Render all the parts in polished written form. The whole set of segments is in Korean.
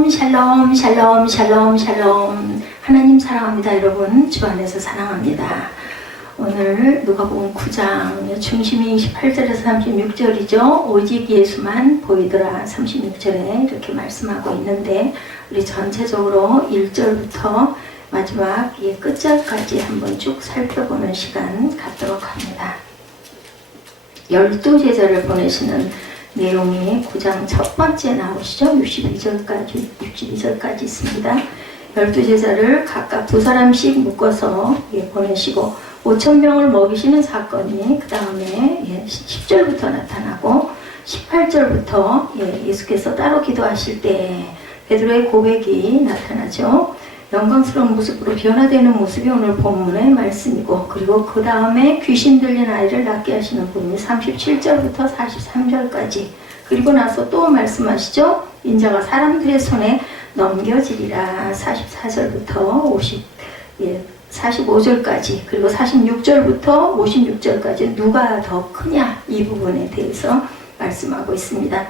샬롬 샬롬 샬롬 샬롬. 하나님 사랑합니다. 여러분 주 안에서 사랑합니다. 오늘 누가복음 9장 중심이 28절에서 36절이죠. 오직 예수만 보이더라 36절에 이렇게 말씀하고 있는데, 우리 전체적으로 1절부터 마지막 끝절까지 한번 쭉 살펴보는 시간 갖도록 합니다. 12제자를 보내시는 내용이 9장 첫 번째 나오시죠. 62절까지 있습니다. 12제자를 각각 2사람씩 묶어서 보내시고 5,000명을 먹이시는 사건이 그 다음에 10절부터 나타나고 18절부터 예수께서 따로 기도하실 때 베드로의 고백이 나타나죠. 영광스러운 모습으로 변화되는 모습이 오늘 본문의 말씀이고, 그리고 그 다음에 귀신 들린 아이를 낫게 하시는 분이 37절부터 43절까지, 그리고 나서 또 말씀하시죠. 인자가 사람들의 손에 넘겨지리라 44절부터 45절까지, 그리고 46절부터 56절까지 누가 더 크냐, 이 부분에 대해서 말씀하고 있습니다.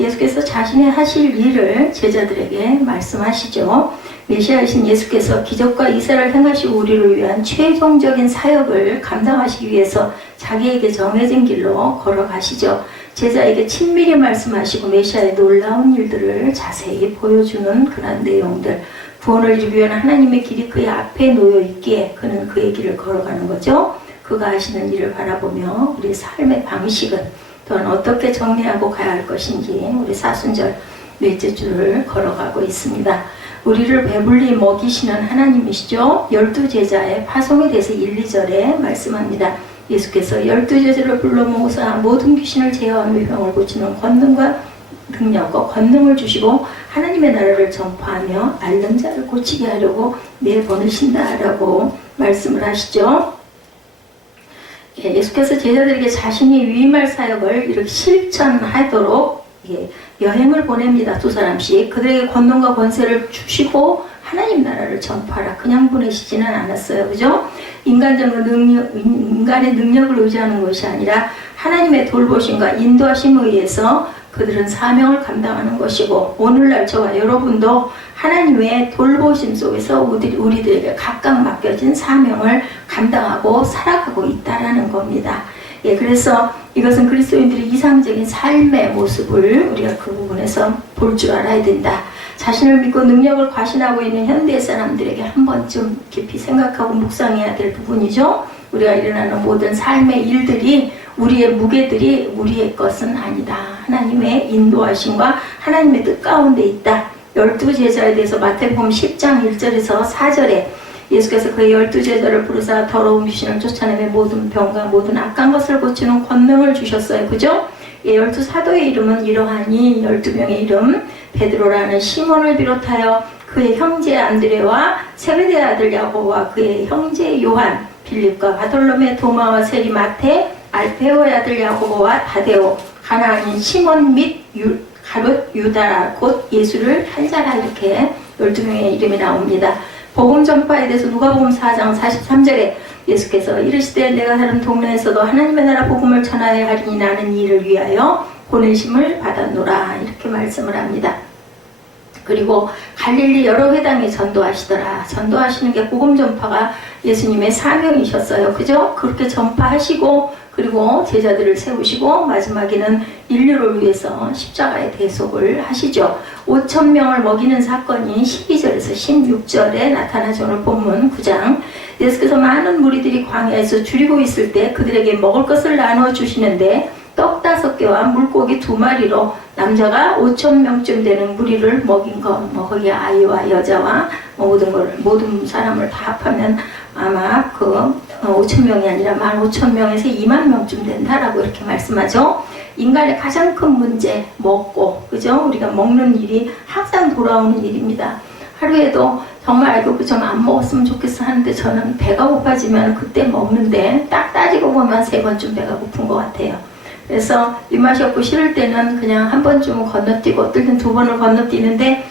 예수께서 자신의 하실 일을 제자들에게 말씀하시죠. 메시아이신 예수께서 기적과 이사를 행하시고 우리를 위한 최종적인 사역을 감당하시기 위해서 자기에게 정해진 길로 걸어가시죠. 제자에게 친밀히 말씀하시고 메시아의 놀라운 일들을 자세히 보여주는 그런 내용들, 구원을 이루기 위한 하나님의 길이 그의 앞에 놓여 있기에 그는 그의 길을 걸어가는 거죠. 그가 하시는 일을 바라보며 우리 삶의 방식은 또한 어떻게 정리하고 가야 할 것인지 우리 사순절 넷째 줄을 걸어가고 있습니다. 우리를 배불리 먹이시는 하나님이시죠. 12제자의 파송에 대해서 1, 2절에 말씀합니다. 예수께서 12제자를 불러 모으사 모든 귀신을 제어하며 병을 고치는 권능과 능력과 권능을 주시고 하나님의 나라를 전파하며 앓는 자를 고치게 하려고 내보내신다라고 말씀을 하시죠. 예수께서 제자들에게 자신이 위임할 사역을 이렇게 실천하도록 여행을 보냅니다. 2사람씩. 그들에게 권능과 권세를 주시고 하나님 나라를 전파하라. 그냥 보내시지는 않았어요. 그죠? 인간의 능력을 의지하는 것이 아니라 하나님의 돌보심과 인도하심에 의해서 그들은 사명을 감당하는 것이고, 오늘날 저와 여러분도 하나님의 돌보심 속에서 우리들에게 각각 맡겨진 사명을 감당하고 살아가고 있다라는 겁니다. 그래서 이것은 그리스도인들의 이상적인 삶의 모습을 우리가 그 부분에서 볼 줄 알아야 된다. 자신을 믿고 능력을 과신하고 있는 현대 사람들에게 한 번쯤 깊이 생각하고 묵상해야 될 부분이죠. 우리가 일어나는 모든 삶의 일들이, 우리의 무게들이 우리의 것은 아니다. 하나님의 인도하심과 하나님의 뜻 가운데 있다. 12제자에 대해서 마태복음 10장 1절에서 4절에 예수께서 그의 12제자를 부르사 더러운 귀신을 쫓아내며 모든 병과 모든 악한 것을 고치는 권능을 주셨어요. 그죠? 12사도의 이름은 이러하니 12명의 이름, 베드로라는 시몬을 비롯하여 그의 형제 안드레와 세베대의 아들 야고보와 그의 형제 요한, 빌립과 바돌로메, 도마와 세리, 마태, 알페오의 아들 야고보와 다데오, 가나안인 시몬 및 가롯 유다라 곧 예수를 한 자라, 이렇게 12명의 이름이 나옵니다. 복음 전파에 대해서 누가복음 4장 43절에 예수께서 이르시되 내가 사는 동네에서도 하나님의 나라 복음을 전하여야 하리니 나는 이를 위하여 보내심을 받았노라, 이렇게 말씀을 합니다. 그리고 갈릴리 여러 회당에 전도하시더라. 전도하시는 게 복음 전파가 예수님의 사명이셨어요. 그죠? 그렇게 전파하시고, 그리고 제자들을 세우시고 마지막에는 인류를 위해서 십자가의 대속을 하시죠. 5,000명을 먹이는 사건이 12절에서 16절에 나타나죠. 오늘 본문 9장. 예수께서 많은 무리들이 광야에서 줄이고 있을 때 그들에게 먹을 것을 나누어 주시는데 떡 5개와 물고기 2마리로 남자가 5,000명쯤 되는 무리를 먹인 것, 거기 아이와 여자와 모든 사람을 다 합하면 아마 5,000명이 아니라 15,000명에서 20,000명쯤 된다라고 이렇게 말씀하죠. 인간의 가장 큰 문제, 먹고, 그죠? 우리가 먹는 일이 항상 돌아오는 일입니다. 하루에도 정말 알고 좀 안 먹었으면 좋겠어 하는데 저는 배가 고파지면 그때 먹는데 딱 따지고 보면 3번쯤 배가 고픈 것 같아요. 그래서 입맛이 없고 싫을 때는 그냥 한 번쯤은 건너뛰고, 어떨 땐 2번을 건너뛰는데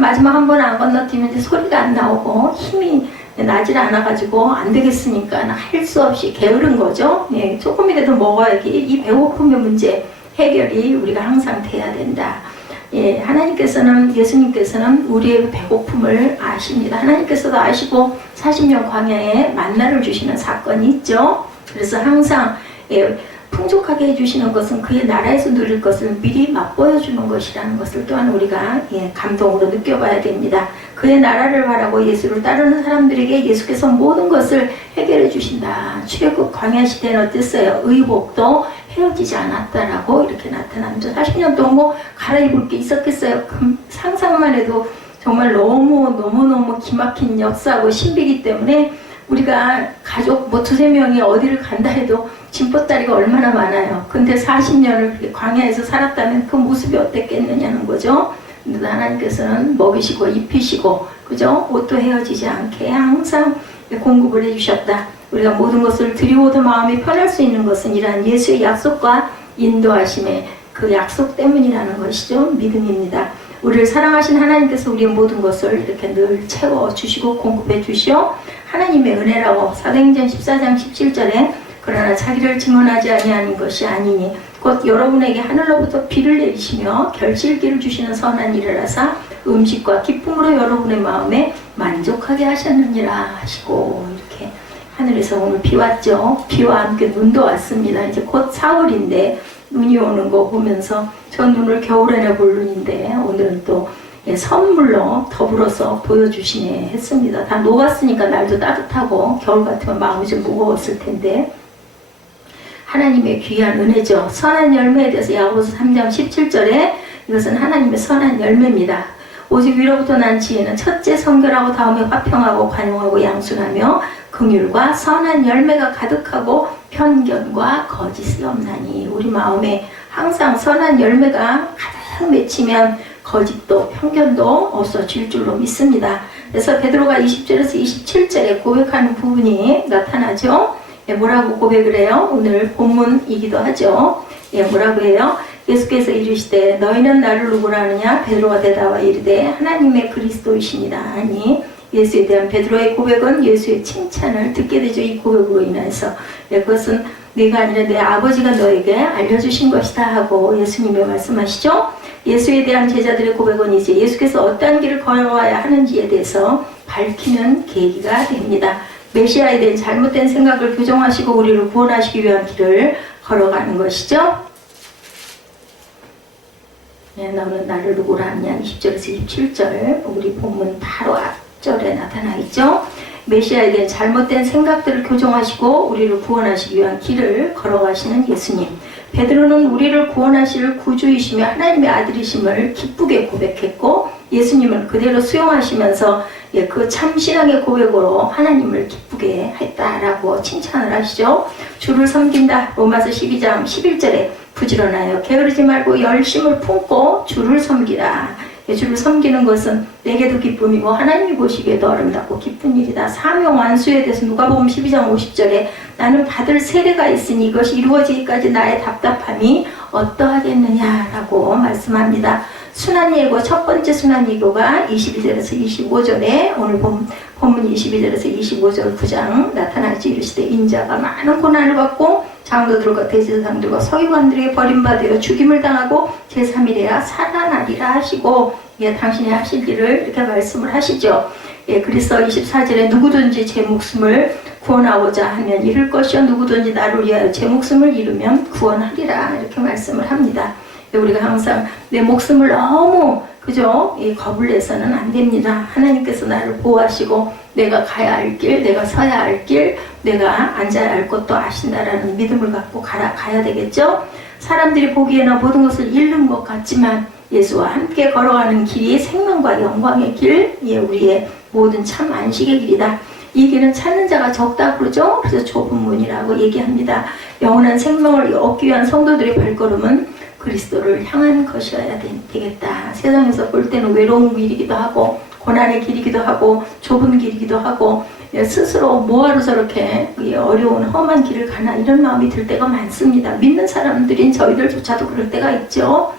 마지막 한 번은 안 건너뛰면 이제 소리가 안 나오고 힘이 나질 않아가지고 안 되겠으니까 할 수 없이 게으른 거죠. 조금이라도 먹어야지 이 배고픔의 문제 해결이 우리가 항상 돼야 된다. 예, 예수님께서는 우리의 배고픔을 아십니다. 하나님께서도 아시고 40년 광야에 만나를 주시는 사건이 있죠. 그래서 항상 예, 풍족하게 해주시는 것은 그의 나라에서 누릴 것을 미리 맛보여주는 것이라는 것을 또한 우리가 예, 감동으로 느껴봐야 됩니다. 그의 나라를 바라고 예수를 따르는 사람들에게 예수께서 모든 것을 해결해 주신다. 출애굽 광야 시대는 어땠어요? 의복도 헤어지지 않았다라고 이렇게 나타납니다. 40년 동안 뭐 갈아입을 게 있었겠어요? 상상만 해도 정말 너무너무 기막힌 역사하고 신비이기 때문에 우리가 가족 뭐 두세 명이 어디를 간다 해도 짐보따리가 얼마나 많아요. 근데 40년을 광야에서 살았다면 그 모습이 어땠겠느냐는 거죠. 근데 하나님께서는 먹이시고 입히시고 그죠? 옷도 헤어지지 않게 항상 공급을 해주셨다. 우리가 모든 것을 드리고도 마음이 편할 수 있는 것은 이러한 예수의 약속과 인도하심의 그 약속 때문이라는 것이죠. 믿음입니다. 우리를 사랑하신 하나님께서 우리의 모든 것을 이렇게 늘 채워주시고 공급해 주시오. 하나님의 은혜라고 사도행전 14장 17절에 그러나 자기를 증언하지 아니하는 것이 아니니 곧 여러분에게 하늘로부터 비를 내리시며 결실기를 주시는 선한 일을 하사 음식과 기쁨으로 여러분의 마음에 만족하게 하셨느니라 하시고 이렇게 하늘에서 오늘 비 왔죠. 비와 함께 눈도 왔습니다. 이제 곧 4월인데 눈이 오는 거 보면서 저 눈을 겨울에나 볼 눈인데 오늘은 또 선물로 더불어서 보여주시네 했습니다. 다 녹았으니까 날도 따뜻하고 겨울 같으면 마음이 좀 무거웠을 텐데 하나님의 귀한 은혜죠. 선한 열매에 대해서 야고보서 3장 17절에 이것은 하나님의 선한 열매입니다. 오직 위로부터 난 지혜는 첫째 성결하고 다음에 화평하고 관용하고 양순하며 긍휼과 선한 열매가 가득하고 편견과 거짓이 없나니 우리 마음에 항상 선한 열매가 가득 맺히면 거짓도 편견도 없어질 줄로 믿습니다. 그래서 베드로가 20절에서 27절에 고백하는 부분이 나타나죠. 예, 뭐라고 고백을 해요? 오늘 본문이기도 하죠. 예, 뭐라고 해요? 예수께서 이르시되 너희는 나를 누구라 하느냐? 베드로가 대답하여 이르되 하나님의 그리스도이시니라 하니 예수에 대한 베드로의 고백은 예수의 칭찬을 듣게 되죠. 이 고백으로 인해서 예, 그것은 내가 아니라 내 아버지가 너에게 알려주신 것이다 하고 예수님이 말씀하시죠. 예수에 대한 제자들의 고백은 이제 예수께서 어떠한 길을 걸어와야 하는지에 대해서 밝히는 계기가 됩니다. 메시아에 대한 잘못된 생각을 교정하시고 우리를 구원하시기 위한 길을 걸어가는 것이죠. 네, 너는 나를 누구라 하냐 20절에서 27절 우리 본문 바로 앞절에 나타나 있죠. 메시아에 대한 잘못된 생각들을 교정하시고 우리를 구원하시기 위한 길을 걸어가시는 예수님. 베드로는 우리를 구원하실 구주이시며 하나님의 아들이심을 기쁘게 고백했고 예수님은 그대로 수용하시면서 그 참신앙의 고백으로 하나님을 기쁘게 했다라고 칭찬을 하시죠. 주를 섬긴다. 로마서 12장 11절에 부지런하여 게으르지 말고 열심을 품고 주를 섬기라. 주를 섬기는 것은 내게도 기쁨이고 하나님이 보시기에도 아름답고 기쁜 일이다. 사명 완수에 대해서 누가복음 12장 50절에 나는 받을 세례가 있으니 이것이 이루어지기까지 나의 답답함이 어떠하겠느냐라고 말씀합니다. 순환예고 첫 번째 순환예고가 22절에서 25절에 오늘 본문 22절에서 25절 9장 나타나지 이르시되 인자가 많은 고난을 받고 장로들과 대제사장들과 서기관들에게 버림받아 죽임을 당하고 제3일에야 살아나리라 하시고 당신이 하실 일을 이렇게 말씀을 하시죠. 그래서 24절에 누구든지 제 목숨을 구원하고자 하면 잃을 것이요 누구든지 나를 위하여 제 목숨을 잃으면 구원하리라 이렇게 말씀을 합니다. 우리가 항상 내 목숨을 너무 그죠? 겁을 내서는 안 됩니다. 하나님께서 나를 보호하시고 내가 가야 할 길, 내가 서야 할 길, 내가 앉아야 할 것도 아신다라는 믿음을 갖고 가야 되겠죠? 사람들이 보기에는 모든 것을 잃는 것 같지만 예수와 함께 걸어가는 길이 생명과 영광의 길, 우리의 모든 참 안식의 길이다. 이 길은 찾는 자가 적다 그러죠? 그래서 좁은 문이라고 얘기합니다. 영원한 생명을 얻기 위한 성도들의 발걸음은 그리스도를 향한 것이어야 되겠다. 세상에서 볼 때는 외로운 길이기도 하고 고난의 길이기도 하고 좁은 길이기도 하고 스스로 뭐하러 저렇게 어려운 험한 길을 가나 이런 마음이 들 때가 많습니다. 믿는 사람들인 저희들조차도 그럴 때가 있죠.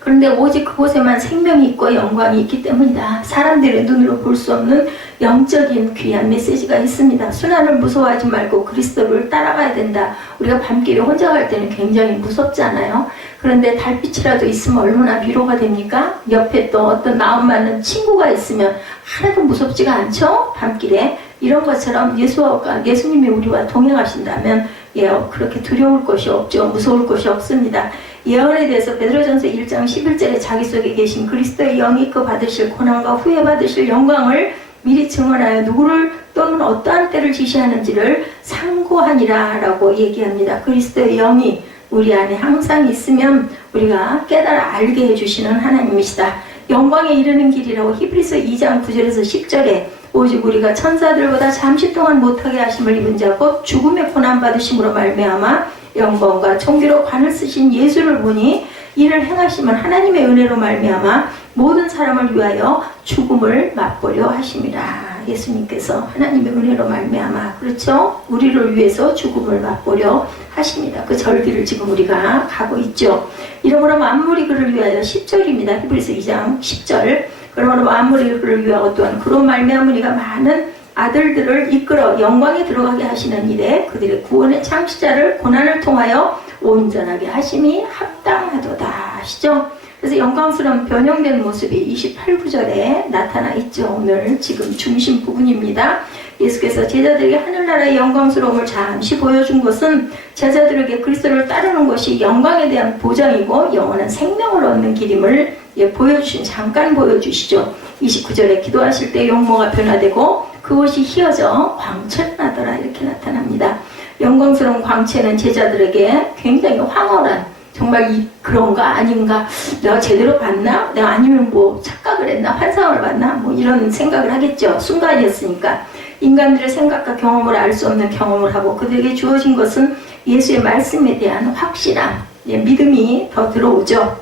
그런데 오직 그곳에만 생명이 있고 영광이 있기 때문이다. 사람들의 눈으로 볼 수 없는 영적인 귀한 메시지가 있습니다. 순환을 무서워하지 말고 그리스도를 따라가야 된다. 우리가 밤길에 혼자 갈 때는 굉장히 무섭지 않아요? 그런데 달빛이라도 있으면 얼마나 위로가 됩니까? 옆에 또 어떤 마음 맞는 친구가 있으면 하나도 무섭지가 않죠? 밤길에. 이런 것처럼 예수님이 우리와 동행하신다면 그렇게 두려울 것이 없죠. 무서울 것이 없습니다. 예언에 대해서 베드로전서 1장 11절에 자기 속에 계신 그리스도의 영이 그 받으실 고난과 후에 받으실 영광을 미리 증언하여 누구를 또는 어떠한 때를 지시하는지를 상고하니라 라고 얘기합니다. 그리스도의 영이 우리 안에 항상 있으면 우리가 깨달아 알게 해주시는 하나님이시다. 영광에 이르는 길이라고 히브리서 2장 9절에서 10절에 오직 우리가 천사들보다 잠시 동안 못하게 하심을 입은 자 곧 죽음의 고난받으심으로 말미암아 영광과 존귀로 관을 쓰신 예수를 보니 이를 행하시면 하나님의 은혜로 말미암아 모든 사람을 위하여 죽음을 맛보려 하심이라. 예수님께서 하나님의 은혜로 말미암아 그렇죠? 우리를 위해서 죽음을 맛보려 하십니다. 그 절기를 지금 우리가 가고 있죠. 이러므로 만물이 그를 위하여 10절입니다. 히브리서 2장 10절. 그러므로 만물이 그를 위하여 또한 그로 말미암으니가 많은 아들들을 이끌어 영광에 들어가게 하시는 일에 그들의 구원의 창시자를 고난을 통하여 온전하게 하심이 합당하도다 하시죠. 그래서 영광스러운 변형된 모습이 28구절에 나타나 있죠. 오늘 지금 중심 부분입니다. 예수께서 제자들에게 하늘나라의 영광스러움을 잠시 보여준 것은 제자들에게 그리스도를 따르는 것이 영광에 대한 보장이고 영원한 생명을 얻는 길임을 잠깐 보여주시죠. 29절에 기도하실 때 용모가 변화되고 그것이 휘어져 광채가 나더라 이렇게 나타납니다. 영광스러운 광채는 제자들에게 굉장히 황홀한 정말 그런가 아닌가 내가 제대로 봤나 내가 아니면 뭐 착각을 했나 환상을 봤나 뭐 이런 생각을 하겠죠. 순간이었으니까 인간들의 생각과 경험을 알 수 없는 경험을 하고 그들에게 주어진 것은 예수의 말씀에 대한 확실함 믿음이 더 들어오죠.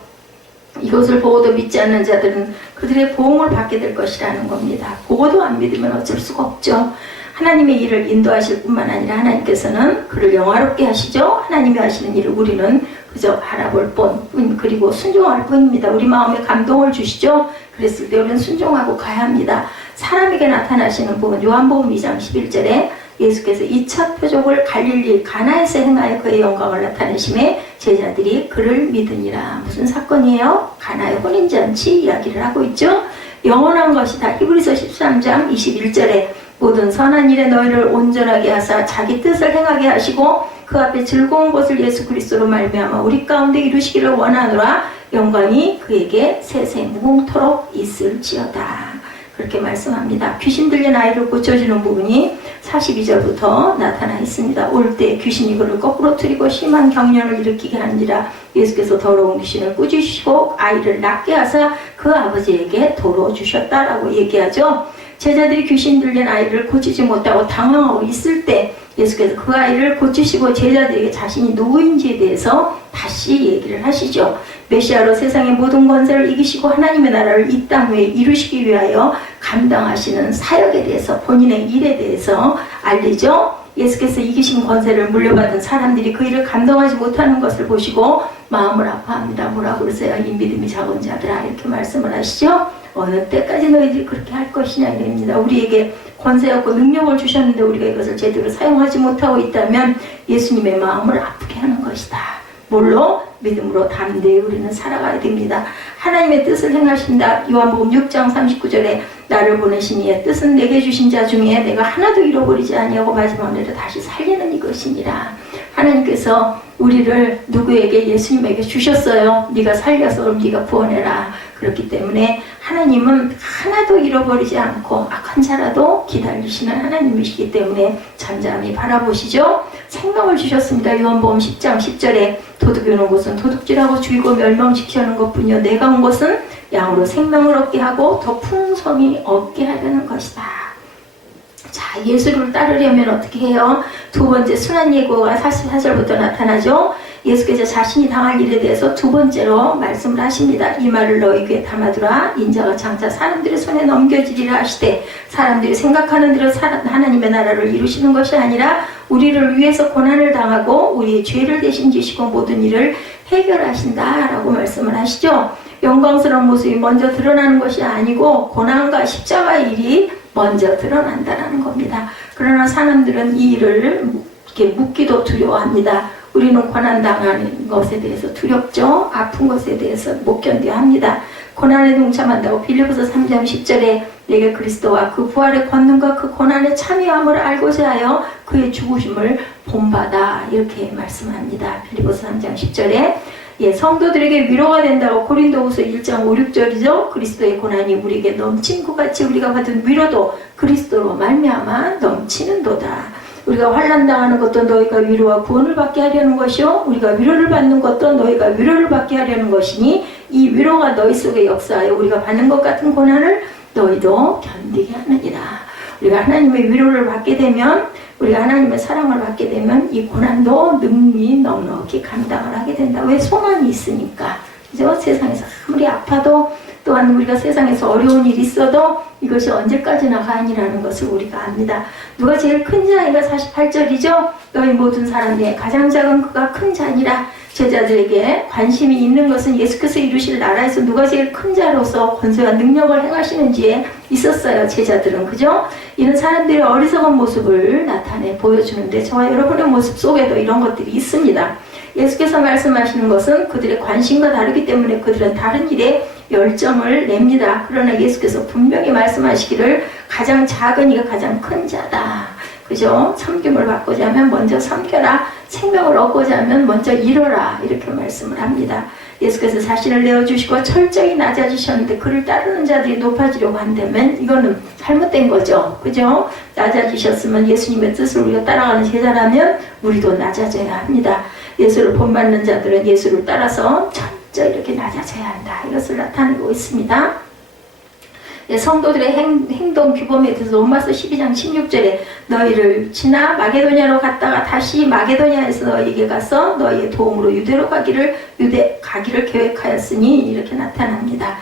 이것을 보고도 믿지 않는 자들은 그들의 보응을 받게 될 것이라는 겁니다. 보고도 안 믿으면 어쩔 수가 없죠. 하나님의 일을 인도하실 뿐만 아니라 하나님께서는 그를 영화롭게 하시죠. 하나님이 하시는 일을 우리는 그저 바라볼 뿐 그리고 순종할 뿐입니다. 우리 마음에 감동을 주시죠. 그랬을 때 우리는 순종하고 가야 합니다. 사람에게 나타나시는 부분 요한복음 2장 11절에 예수께서 2차 표적을 갈릴리 가나에서 행하여 그의 영광을 나타내심에 제자들이 그를 믿으니라. 무슨 사건이에요? 가나의 혼인잔치 이야기를 하고 있죠. 영원한 것이다. 히브리서 13장 21절에 모든 선한 일에 너희를 온전하게 하사 자기 뜻을 행하게 하시고 그 앞에 즐거운 것을 예수 그리스도로 말미암아 우리 가운데 이루시기를 원하노라. 영광이 그에게 세세 무궁토록 있을지어다. 그렇게 말씀합니다. 귀신 들린 아이를 고쳐주는 부분이 42절부터 나타나 있습니다. 올 때 귀신이 그를 거꾸로 틀리고 심한 경련을 일으키게 하는지라 예수께서 더러운 귀신을 꾸짖으시고 아이를 낫게 하사 그 아버지에게 도로 주셨다라고 얘기하죠. 제자들이 귀신 들린 아이를 고치지 못하고 당황하고 있을 때 예수께서 그 아이를 고치시고 제자들에게 자신이 누구인지에 대해서 다시 얘기를 하시죠. 메시아로 세상의 모든 권세를 이기시고 하나님의 나라를 이 땅 위에 이루시기 위하여 감당하시는 사역에 대해서 본인의 일에 대해서 알리죠. 예수께서 이기신 권세를 물려받은 사람들이 그 일을 감당하지 못하는 것을 보시고 마음을 아파합니다. 뭐라고 그러세요? 이 믿음이 작은 자들아 이렇게 말씀을 하시죠. 어느 때까지 너희들이 그렇게 할 것이냐 이랍니다. 우리에게 권세였고 능력을 주셨는데 우리가 이것을 제대로 사용하지 못하고 있다면 예수님의 마음을 아프게 하는 것이다. 뭘로? 믿음으로 담대히 우리는 살아가야 됩니다. 하나님의 뜻을 행하신다. 요한복음 6장 39절에 나를 보내신 이의 뜻은 내게 주신 자 중에 내가 하나도 잃어버리지 아니하고 마지막 날에 다시 살리는 이것이니라. 하나님께서 우리를 누구에게 예수님에게 주셨어요. 네가 살려서 그럼 네가 구원해라. 그렇기 때문에 하나님은 하나도 잃어버리지 않고 악한 자라도 기다리시는 하나님이시기 때문에 잠잠히 바라보시죠. 생명을 주셨습니다. 요한복음 10장 10절에 도둑이 오는 것은 도둑질하고 죽이고 멸망시키는 것뿐이요 내가 온 것은 양으로 생명을 얻게 하고 더 풍성히 얻게 하려는 것이다. 자, 예수를 따르려면 어떻게 해요? 두 번째 순환 예고가 44절부터 나타나죠. 예수께서 자신이 당할 일에 대해서 두 번째로 말씀을 하십니다. 이 말을 너희 귀에 담아두라. 인자가 장차 사람들의 손에 넘겨지리라 하시되 사람들이 생각하는 대로 하나님의 나라를 이루시는 것이 아니라 우리를 위해서 고난을 당하고 우리의 죄를 대신 지시고 모든 일을 해결하신다라고 말씀을 하시죠. 영광스러운 모습이 먼저 드러나는 것이 아니고 고난과 십자가의 일이 먼저 드러난다는 겁니다. 그러나 사람들은 이 일을 이렇게 묻기도 두려워합니다. 우리는 고난당하는 것에 대해서 두렵죠. 아픈 것에 대해서 못 견뎌 합니다. 고난에 동참한다고 빌립보서 3장 10절에 내게 그리스도와 그 부활의 권능과 그 고난의 참여함을 알고자 하여 그의 죽으심을 본받아 이렇게 말씀합니다. 빌립보서 3장 10절에 성도들에게 위로가 된다고 고린도후서 1장 5, 6절이죠. 그리스도의 고난이 우리에게 넘친 것 같이 우리가 받은 위로도 그리스도로 말미암아 넘치는도다. 우리가 환난 당하는 것도 너희가 위로와 구원을 받게 하려는 것이요 우리가 위로를 받는 것도 너희가 위로를 받게 하려는 것이니 이 위로가 너희 속에 역사하여 우리가 받는 것 같은 고난을 너희도 견디게 하느니라. 우리가 하나님의 위로를 받게 되면 우리가 하나님의 사랑을 받게 되면 이 고난도 능히 넉넉히 감당을 하게 된다. 왜? 소망이 있으니까. 그죠? 세상에서 아무리 아파도 또한 우리가 세상에서 어려운 일이 있어도 이것이 언제까지나 가니라는 것을 우리가 압니다. 누가 제일 큰 자이가 48절이죠. 너희 모든 사람 중에 가장 작은 그가 큰 자니라. 제자들에게 관심이 있는 것은 예수께서 이루실 나라에서 누가 제일 큰 자로서 권세와 능력을 행하시는지에 있었어요. 제자들은. 그죠? 이런 사람들의 어리석은 모습을 나타내 보여주는데 저와 여러분의 모습 속에도 이런 것들이 있습니다. 예수께서 말씀하시는 것은 그들의 관심과 다르기 때문에 그들은 다른 일에 열정을 냅니다. 그러나 예수께서 분명히 말씀하시기를 가장 작은 이가 가장 큰 자다. 그죠? 섬김을 받고자 하면 먼저 섬겨라. 생명을 얻고자 하면 먼저 잃어라. 이렇게 말씀을 합니다. 예수께서 자신을 내어주시고 철저히 낮아지셨는데 그를 따르는 자들이 높아지려고 한다면 이거는 잘못된 거죠. 그죠? 낮아지셨으면 예수님의 뜻을 우리가 따라가는 제자라면 우리도 낮아져야 합니다. 예수를 본받는 자들은 예수를 따라서 철저히 이렇게 낮아져야 한다. 이것을 나타내고 있습니다. 성도들의 행동 규범에 대해서 로마서 12장 16절에 너희를 지나 마게도냐로 갔다가 다시 마게도냐에서 너희에게 가서 너희의 도움으로 유대로 가기를 계획하였으니 이렇게 나타납니다.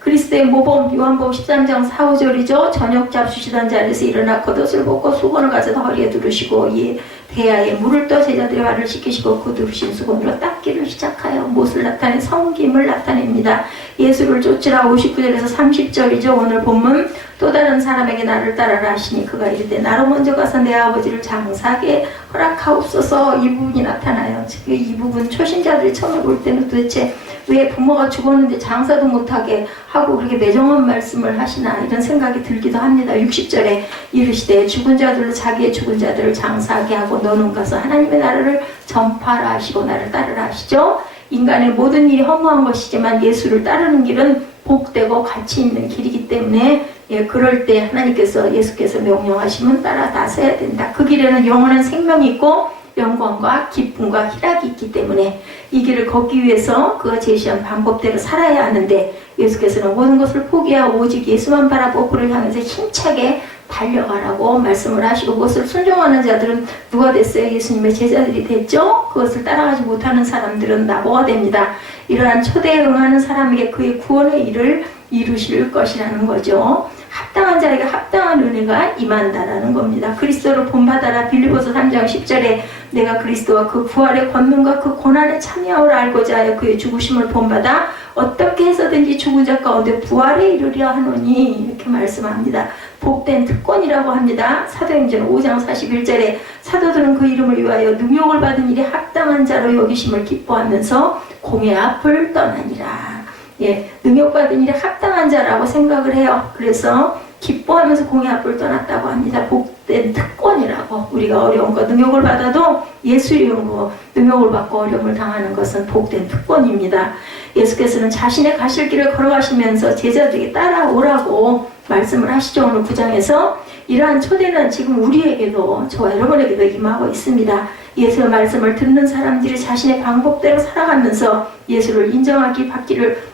그리스도의 모범 요한복음 13장 4, 5절이죠. 저녁 잡수시던 자리에서 일어나 겉옷을 벗고 수건을 가져다 허리에 두르시고 이 대야에 물을 떠 제자들의 발을 씻기시고 그 두르신 수건으로 닦기를 시작하여 못을 나타내 섬김을 나타냅니다. 예수를 쫓으라 59절에서 30절이죠. 오늘 본문 또 다른 사람에게 나를 따라라 하시니 그가 이르되 나로 먼저 가서 내 아버지를 장사하게 허락하옵소서. 이 부분이 나타나요. 이 부분 초신자들이 처음에 볼 때는 도대체 왜 부모가 죽었는데 장사도 못하게 하고 그렇게 매정한 말씀을 하시나 이런 생각이 들기도 합니다. 60절에 이르시되 죽은 자들로 자기의 죽은 자들을 장사하게 하고 너는 가서 하나님의 나라를 전파하라 하시고 나를 따르라 하시죠. 인간의 모든 일이 허무한 것이지만 예수를 따르는 길은 복되고 가치 있는 길이기 때문에 그럴 때 하나님께서 예수께서 명령하시면 따라 나서야 된다. 그 길에는 영원한 생명이 있고 영광과 기쁨과 희락이 있기 때문에 이 길을 걷기 위해서 그가 제시한 방법대로 살아야 하는데 예수께서는 모든 것을 포기하고 오직 예수만 바라보고 그를 향해서 힘차게 달려가라고 말씀을 하시고 그것을 순종하는 자들은 누가 됐어요? 예수님의 제자들이 됐죠? 그것을 따라가지 못하는 사람들은 나보가 됩니다. 이러한 초대에 응하는 사람에게 그의 구원의 일을 이루실 것이라는 거죠. 합당한 자에게 합당한 은혜가 임한다라는 겁니다. 그리스도를 본받아라. 빌립보서 3장 10절에 내가 그리스도와 그 부활의 권능과 그 고난의 참여를 알고자 하여 그의 죽으심을 본받아 어떻게 해서든지 죽은 자 가운데 부활에 이르려 하노니 이렇게 말씀합니다. 복된 특권이라고 합니다. 사도행전 5장 41절에 사도들은 그 이름을 위하여 능욕을 받은 일에 합당한 자로 여기심을 기뻐하면서 공의 앞을 떠나니라. 능욕받은 일에 합당한 자라고 생각을 해요. 그래서 기뻐하면서 공의 앞을 떠났다고 합니다. 복된 특권이라고. 우리가 어려움과 능욕을 받아도 예수 이름으로 능욕을 받고 어려움을 당하는 것은 복된 특권입니다. 예수께서는 자신의 가실 길을 걸어가시면서 제자들에게 따라오라고 말씀을 하시죠. 오늘 9장에서 이러한 초대는 지금 우리에게도 저와 여러분에게도 임하고 있습니다. 예수의 말씀을 듣는 사람들이 자신의 방법대로 살아가면서 예수를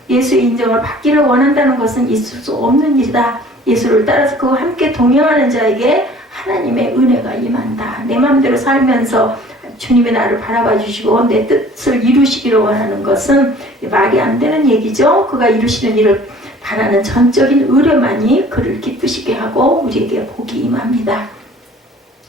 예수의 인정을 받기를 원한다는 것은 있을 수 없는 일이다. 예수를 따라서 그와 함께 동행하는 자에게 하나님의 은혜가 임한다. 내 마음대로 살면서 주님의 나를 바라봐 주시고 내 뜻을 이루시기를 원하는 것은 말이 안 되는 얘기죠. 그가 이루시는 일을 바라는 전적인 의뢰만이 그를 기쁘시게 하고 우리에게 복이 임합니다.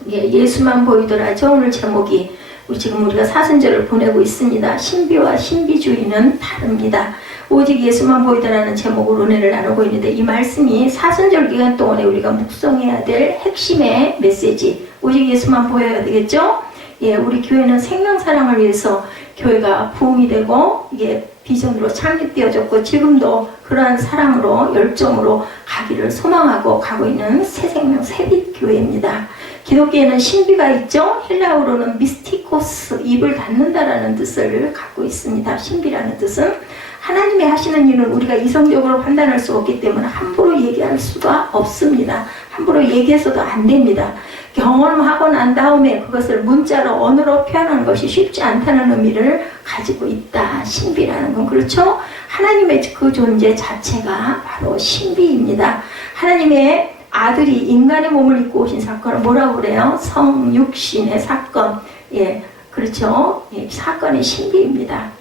예수만 보이더라죠. 오늘 제목이 지금 우리가 사순절을 보내고 있습니다. 신비와 신비주의는 다릅니다. 오직 예수만 보이더라는 제목으로 은혜를 나누고 있는데, 이 말씀이 사순절 기간 동안에 우리가 묵상해야 될 핵심의 메시지, 오직 예수만 보여야 되겠죠? 예, 우리 교회는 생명사랑을 위해서 교회가 부흥이 되고 이게 비전으로 창립되어졌고, 지금도 그러한 사랑으로 열정으로 가기를 소망하고 가고 있는 새생명 새빛 교회입니다. 기독교에는 신비가 있죠. 헬라어로는 미스티코스, 입을 닫는다라는 뜻을 갖고 있습니다. 신비라는 뜻은 하나님이 하시는 일은 우리가 이성적으로 판단할 수 없기 때문에 함부로 얘기할 수가 없습니다. 함부로 얘기해서도 안 됩니다. 경험하고 난 다음에 그것을 문자로 언어로 표현하는 것이 쉽지 않다는 의미를 가지고 있다. 신비라는 건 그렇죠. 하나님의 그 존재 자체가 바로 신비입니다. 하나님의 아들이 인간의 몸을 입고 오신 사건을 뭐라고 그래요? 성육신의 사건. 예, 그렇죠. 예, 사건의 신비입니다.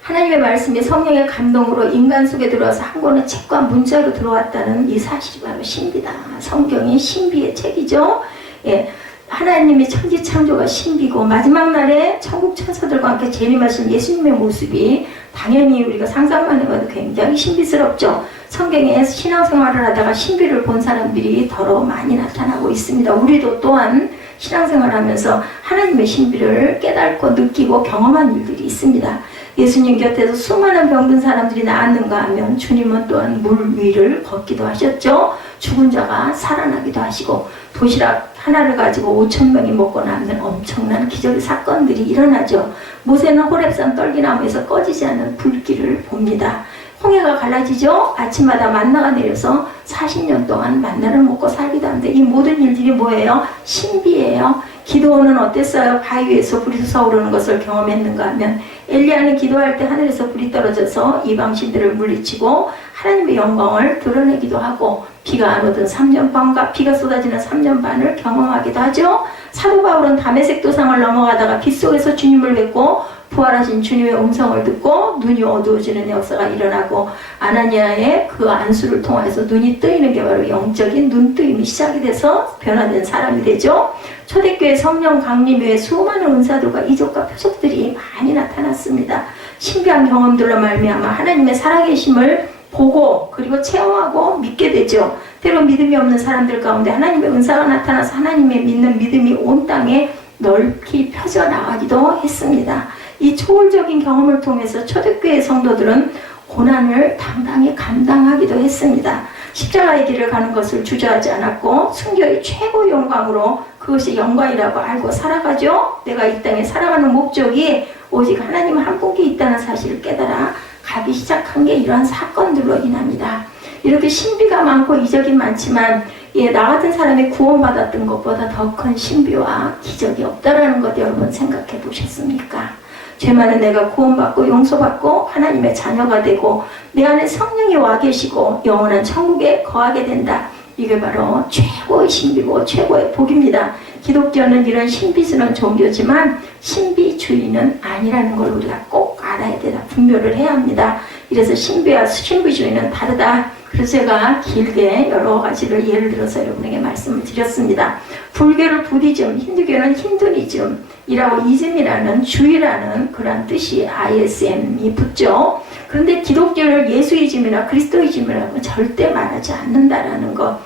하나님의 말씀이 성령의 감동으로 인간 속에 들어와서 한 권의 책과 문자로 들어왔다는 이 사실이 바로 신비다. 성경이 신비의 책이죠. 예, 하나님의 천지 창조가 신비고, 마지막 날에 천국 천사들과 함께 재림하신 예수님의 모습이 당연히 우리가 상상만 해봐도 굉장히 신비스럽죠. 성경에 신앙생활을 하다가 신비를 본 사람들이 더러 많이 나타나고 있습니다. 우리도 또한 신앙생활을 하면서 하나님의 신비를 깨닫고 느끼고 경험한 일들이 있습니다. 예수님 곁에서 수많은 병든 사람들이 나았는가 하면 주님은 또한 물 위를 걷기도 하셨죠. 죽은 자가 살아나기도 하시고, 도시락 하나를 가지고 5,000명이 먹고 남는 엄청난 기적의 사건들이 일어나죠. 모세는 호렙산 떨기나무에서 꺼지지 않는 불길을 봅니다. 홍해가 갈라지죠. 아침마다 만나가 내려서 40년 동안 만나를 먹고 살기도 하는데, 이 모든 일들이 뭐예요? 신비예요. 기도원은 어땠어요? 바위 위에서 불이 솟아오르는 것을 경험했는가 하면, 엘리야는 기도할 때 하늘에서 불이 떨어져서 이방신들을 물리치고 하나님의 영광을 드러내기도 하고, 비가 안 오던 3년 반과 비가 쏟아지는 3년 반을 경험하기도 하죠. 사도 바울은 다메섹 도상을 넘어가다가 빛 속에서 주님을 뵙고 부활하신 주님의 음성을 듣고 눈이 어두워지는 역사가 일어나고, 아나니아의 그 안수를 통해서 눈이 뜨이는 게 바로 영적인 눈뜨임이 시작이 돼서 변화된 사람이 되죠. 초대교회 성령 강림 외에 수많은 은사들과 이적과 표적들이 많이 나타났습니다. 신비한 경험들로 말미암아 하나님의 살아계심을 보고 그리고 체험하고 믿게 되죠. 때로 믿음이 없는 사람들 가운데 하나님의 은사가 나타나서 하나님의 믿는 믿음이 온 땅에 넓게 펴져나가기도 했습니다. 이 초월적인 경험을 통해서 초대교회 성도들은 고난을 당당히 감당하기도 했습니다. 십자가의 길을 가는 것을 주저하지 않았고, 순교의 최고 영광으로 그것이 영광이라고 알고 살아가죠. 내가 이 땅에 살아가는 목적이 오직 하나님 한 분께 있다는 사실을 깨달아 가기 시작한 게 이러한 사건들로 인합니다. 이렇게 신비가 많고 이적이 많지만, 예, 나 같은 사람이 구원받았던 것보다 더 큰 신비와 기적이 없다라는 것 여러분 생각해 보셨습니까? 죄 많은 내가 구원받고 용서받고 하나님의 자녀가 되고 내 안에 성령이 와 계시고 영원한 천국에 거하게 된다. 이게 바로 최고의 신비고 최고의 복입니다. 기독교는 이런 신비스러운 종교지만 신비주의는 아니라는 걸 우리가 꼭 알아야 되다. 분별을 해야 합니다. 이래서 신비와 신비주의는 다르다. 그래서 제가 길게 여러 가지를 예를 들어서 여러분에게 말씀을 드렸습니다. 불교를 부디즘, 힌두교는 힌두니즘이라고, 이즘이라는 주의라는 그런 뜻이 ISM이 붙죠. 그런데 기독교를 예수이즘이나 그리스도이즘이라고 절대 말하지 않는다라는 것.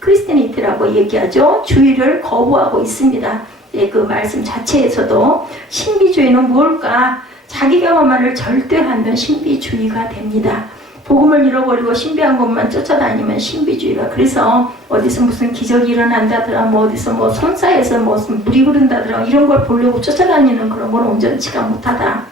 크리스티니티라고 얘기하죠. 주의를 거부하고 있습니다. 예, 그 말씀 자체에서도 신비주의는 뭘까? 자기 경험만을 절대하면 신비주의가 됩니다. 복음을 잃어버리고 신비한 것만 쫓아다니면 신비주의가. 그래서 어디서 무슨 기적이 일어난다더라, 뭐 어디서 뭐 손사에서 무슨 물이 흐른다더라, 이런 걸 보려고 쫓아다니는 그런 건 온전치가 못하다.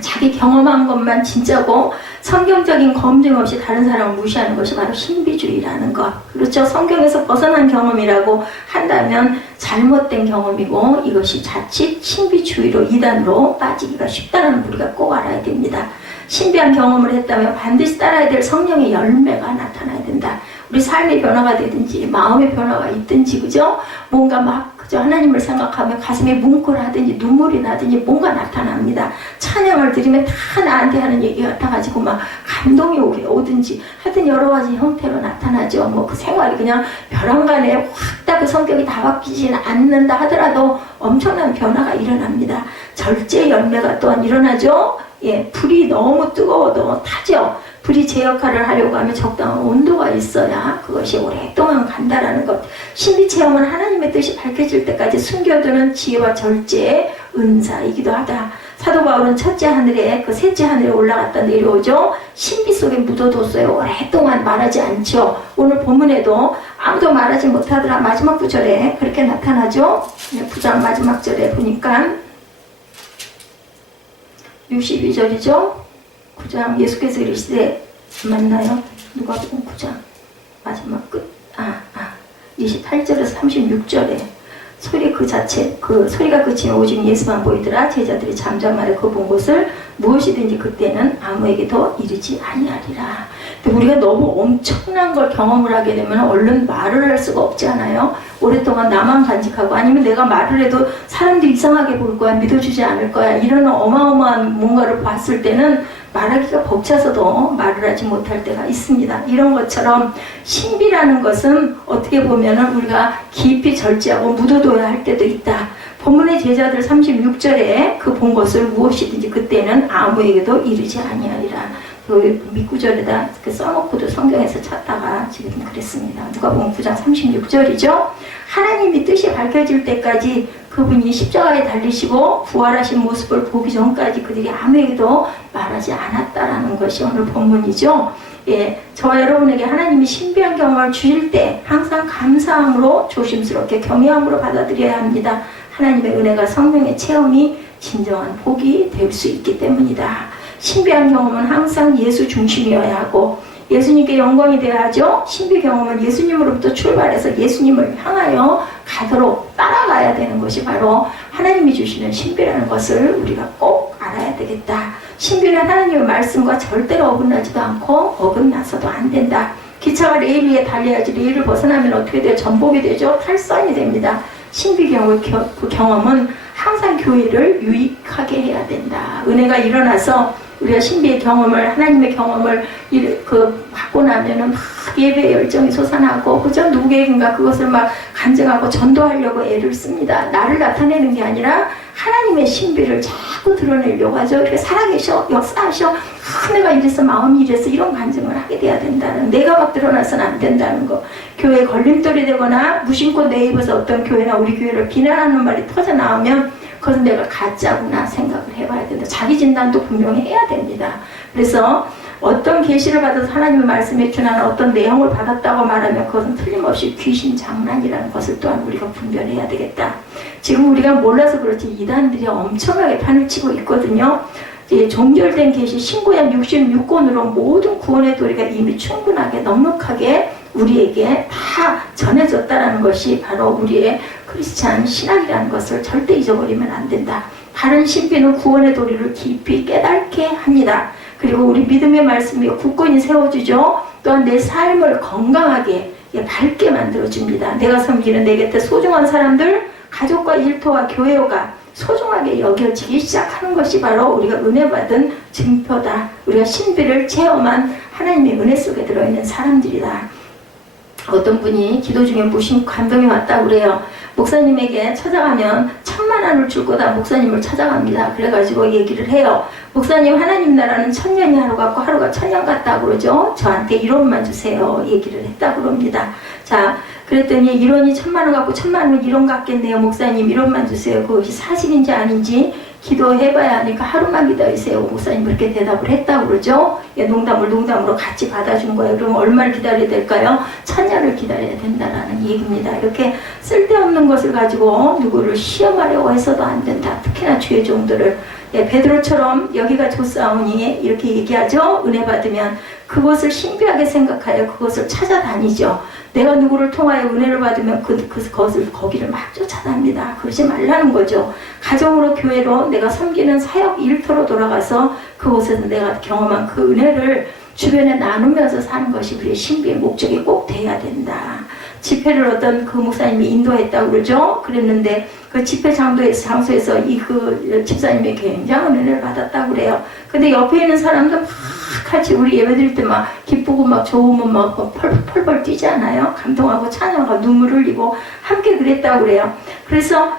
자기 경험한 것만 진짜고 성경적인 검증 없이 다른 사람을 무시하는 것이 바로 신비주의라는 것. 그렇죠. 성경에서 벗어난 경험이라고 한다면 잘못된 경험이고, 이것이 자칫 신비주의로 이단으로 빠지기가 쉽다는 걸 우리가 꼭 알아야 됩니다. 신비한 경험을 했다면 반드시 따라야 될 성령의 열매가 나타나야 된다. 우리 삶의 변화가 되든지 마음의 변화가 있든지, 그죠? 뭔가 막 그저 하나님을 생각하면 가슴에 뭉클하든지 눈물이 나든지 뭔가 나타납니다. 찬양을 드리면 다 나한테 하는 얘기 같아가지고 막 감동이 오든지 하여튼 여러 가지 형태로 나타나죠. 뭐 그 생활이 그냥 벼랑간에 확 다 그 성격이 다 바뀌지는 않는다 하더라도 엄청난 변화가 일어납니다. 절제 열매가 또한 일어나죠. 예, 불이 너무 뜨거워도 타죠. 불이 제 역할을 하려고 하면 적당한 온도가 있어야 그것이 오랫동안 간다라는 것. 신비 체험은 하나님의 뜻이 밝혀질 때까지 숨겨두는 지혜와 절제의 은사이기도 하다. 사도 바울은 첫째 하늘에 그 셋째 하늘에 올라갔다 내려오죠. 신비 속에 묻어뒀어요. 오랫동안 말하지 않죠. 오늘 본문에도 아무도 말하지 못하더라. 마지막 구절에 그렇게 나타나죠. 9장 마지막 절에 보니까 62절이죠. 9장 예수께서 이르시되 맞나요? 누가복음 9장 마지막 끝 28절에서 36절에 소리 그 자체 그 소리가 그치면 오직 예수만 보이더라. 제자들이 잠잠하여 그 본 것을 무엇이든지 그때는 아무에게도 이르지 아니하리라. 근데 우리가 너무 엄청난 걸 경험을 하게 되면 얼른 말을 할 수가 없지 않아요? 오랫동안 나만 간직하고 아니면 내가 말을 해도 사람들이 이상하게 볼 거야, 믿어주지 않을 거야, 이런 어마어마한 뭔가를 봤을 때는 말하기가 벅차서도 말을 하지 못할 때가 있습니다. 이런 것처럼 신비라는 것은 어떻게 보면은 우리가 깊이 절제하고 묻어둬야 할 때도 있다. 본문의 제자들 36절에 그 본 것을 무엇이든지 그때는 아무에게도 이르지 아니하리라. 그 밑구절에다 써놓고도 성경에서 찾다가 지금 그랬습니다. 누가복음 9장 36절이죠. 하나님이 뜻이 밝혀질 때까지 그분이 십자가에 달리시고 부활하신 모습을 보기 전까지 그들이 아무에게도 말하지 않았다라는 것이 오늘 본문이죠. 예, 저와 여러분에게 하나님이 신비한 경험을 주실 때 항상 감사함으로 조심스럽게 경외함으로 받아들여야 합니다. 하나님의 은혜가 성령의 체험이 진정한 복이 될 수 있기 때문이다. 신비한 경험은 항상 예수 중심이어야 하고 예수님께 영광이 되어야 하죠. 신비 경험은 예수님으로부터 출발해서 예수님을 향하여 가도록 따라가야 되는 것이 바로 하나님이 주시는 신비라는 것을 우리가 꼭 알아야 되겠다. 신비는 하나님의 말씀과 절대로 어긋나지도 않고 어긋나서도 안 된다. 기차가 레일 위에 달려야지 레일을 벗어나면 어떻게 돼요? 전복이 되죠. 탈선이 됩니다. 신비 그 경험은 항상 교회를 유익하게 해야 된다. 은혜가 일어나서 우리가 신비의 경험을 하나님의 경험을 받고 나면은 막 예배의 열정이 솟아나고 그저 누구에겐가 그것을 막 간증하고 전도하려고 애를 씁니다. 나를 나타내는 게 아니라 하나님의 신비를 자꾸 드러내려고 하죠. 이렇게 살아계셔, 역사하셔, 내가 이래서 마음이 이래서 이런 간증을 하게 돼야 된다는, 내가 막 드러나서는 안 된다는 거. 교회에 걸림돌이 되거나 무심코 내 입에서 어떤 교회나 우리 교회를 비난하는 말이 터져나오면 그것은 내가 가짜구나 생각을 해봐야 된다. 자기 진단도 분명히 해야 됩니다. 그래서 어떤 계시를 받아서 하나님의 말씀에 준하는 어떤 내용을 받았다고 말하면 그것은 틀림없이 귀신 장난이라는 것을 또한 우리가 분별해야 되겠다. 지금 우리가 몰라서 그렇지 이단들이 엄청나게 판을 치고 있거든요. 종결된 계시 신구약 66권으로 모든 구원의 도리가 이미 충분하게 넉넉하게 우리에게 다 전해졌다는 것이 바로 우리의 크리스찬 신학이라는 것을 절대 잊어버리면 안 된다. 바른 신비는 구원의 도리를 깊이 깨닫게 합니다. 그리고 우리 믿음의 말씀이 굳건히 세워주죠. 또한 내 삶을 건강하게 밝게 만들어줍니다. 내가 섬기는 내 곁에 소중한 사람들, 가족과 일터와 교회가 소중하게 여겨지기 시작하는 것이 바로 우리가 은혜 받은 증표다. 우리가 신비를 체험한 하나님의 은혜 속에 들어있는 사람들이다. 어떤 분이 기도 중에 무심 감동이 왔다고 그래요. 목사님에게 찾아가면 10,000,000원을 줄 거다. 목사님을 찾아갑니다. 그래가지고 얘기를 해요. 목사님, 하나님 나라는 1000년이 하루 같고 하루가 1000년 같다고 그러죠. 저한테 1원만 주세요. 얘기를 했다고 그럽니다. 자, 그랬더니 1원이 1000만원 갖고 1000만원 1원 같겠네요. 목사님 1원만 주세요. 그것이 사실인지 아닌지 기도해봐야 하니까 하루만 기다리세요. 목사님 그렇게 대답을 했다고 그러죠. 농담을 농담으로 같이 받아준 거예요. 그럼 얼마를 기다려야 될까요? 1000년을 기다려야 된다는 얘기입니다. 이렇게 쓸데없는 것을 가지고 누구를 시험하려고 해서도 안 된다. 특히나 주의 종들을. 베드로처럼 여기가 좋사오니 이렇게 얘기하죠. 은혜 받으면 그것을 신비하게 생각하여 그것을 찾아다니죠. 내가 누구를 통하여 은혜를 받으면 그것을 거기를 막 쫓아답니다. 그러지 말라는 거죠. 가정으로 교회로 내가 섬기는 사역 일터로 돌아가서 그곳에서 내가 경험한 그 은혜를 주변에 나누면서 사는 것이 우리의 신비의 목적이 꼭 돼야 된다. 집회를 어떤 그 목사님이 인도했다고 그러죠. 그랬는데 그 집회 장소에서 그 집사님이 굉장한 은혜를 받았다고 그래요. 근데 옆에 있는 사람도 막 같이 우리 예배 드릴 때 막 기쁘고 막 좋으면 막 펄펄 뛰지 않아요? 감동하고 찬양하고 눈물 흘리고 함께 그랬다고 그래요. 그래서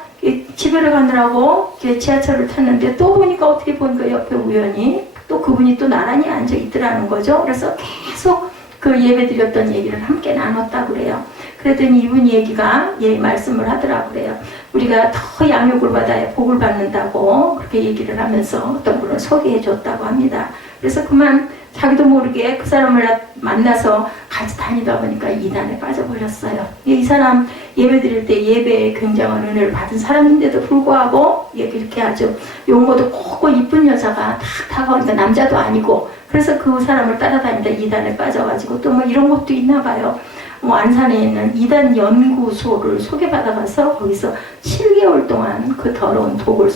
집에를 가느라고 지하철을 탔는데 또 보니까 어떻게 보니까 옆에 우연히 또 그분이 또 나란히 앉아 있더라는 거죠. 그래서 계속 그 예배 드렸던 얘기를 함께 나눴다고 그래요. 그랬더니 이분 얘기가 말씀을 하더라고 그래요. 우리가 더 양육을 받아야 복을 받는다고 그렇게 얘기를 하면서 어떤 분을 소개해 줬다고 합니다. 그래서 그만 자기도 모르게 그 사람을 만나서 같이 다니다 보니까 이단에 빠져버렸어요. 이 사람 예배 드릴 때 예배에 굉장한 은혜를 받은 사람인데도 불구하고 이렇게 아주 용모도 곱고 이쁜 여자가 딱 다가오니까 남자도 아니고 그래서 그 사람을 따라다니다 이단에 빠져가지고 또 뭐 이런 것도 있나 봐요. 안산에 있는 이단 연구소를 소개받아가서 거기서 7개월 동안 그 더러운 독을